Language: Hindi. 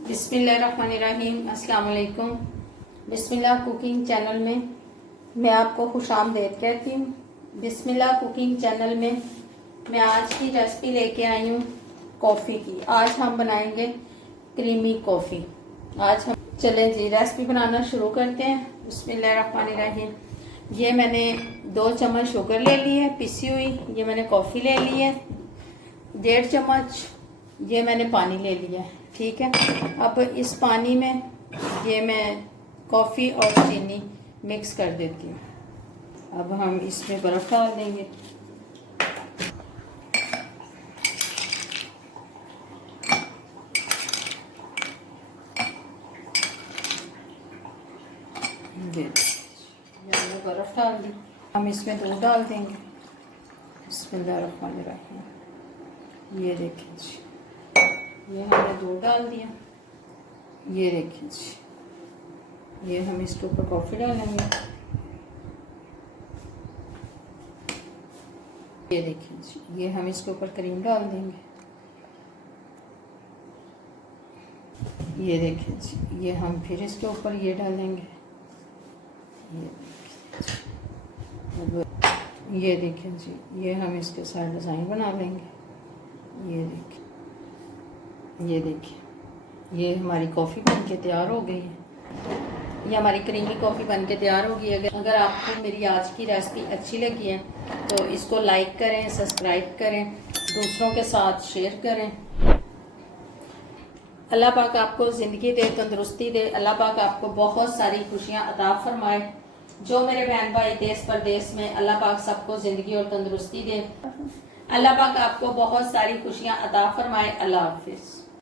बिस्मिल्लाहिर्रहमानिर्रहीम। अस्सलाम वालेकुम। बिस्मिल्लाह कुकिंग चैनल में मैं आपको खुशामदीद कहती हूँ। बिस्मिल्लाह कुकिंग चैनल में मैं आज की रेसिपी लेके आई हूँ कॉफ़ी की। आज हम बनाएंगे क्रीमी कॉफ़ी। आज हम चलें जी रेसिपी बनाना शुरू करते हैं। बिस्मिल्लाहिर्रहमानिर्रहीम। ये मैंने 2 चम्मच शुगर ले ली है पिसी हुई। ये मैंने कॉफ़ी ले ली है 1.5 चम्मच। ये मैंने पानी ले लिया है, ठीक है। अब इस पानी में ये मैं कॉफ़ी और चीनी मिक्स कर देती हूँ। अब हम इसमें बर्फ़ डाल देंगे। ये हमने बर्फ़ डाल दी। हम इसमें दूध डाल देंगे। बिस्मिल्लाहिर्रहमानिर्रहीम। ये देखिए जी, ये हमने दूध डाल दिया। ये देखिए जी, ये हम इसके ऊपर कॉफ़ी डालेंगे। ये देखिए जी, ये हम इसके ऊपर क्रीम डाल देंगे। ये देखिए जी, ये हम फिर इसके ऊपर ये डालेंगे। ये देखिए जी, ये हम इसके साथ डिज़ाइन बना लेंगे। ये देखिए, ये हमारी कॉफ़ी बन के तैयार हो गई है। ये हमारी क्रीमी कॉफ़ी बन के तैयार हो गई है। अगर आपको मेरी आज की रेसिपी अच्छी लगी है तो इसको लाइक करें, सब्सक्राइब करें, दूसरों के साथ शेयर करें। अल्लाह पाक आपको ज़िंदगी दे, तंदुरुस्ती दे। अल्लाह पाक आपको बहुत सारी खुशियाँ अता फरमाए। जो मेरे बहन भाई देश परदेश में, अल्लाह पाक सबको ज़िंदगी और तंदुरुस्ती दे। अल्लाह पाक आपको बहुत सारी खुशियाँ अता फरमाए। अल्लाह हाफिज़।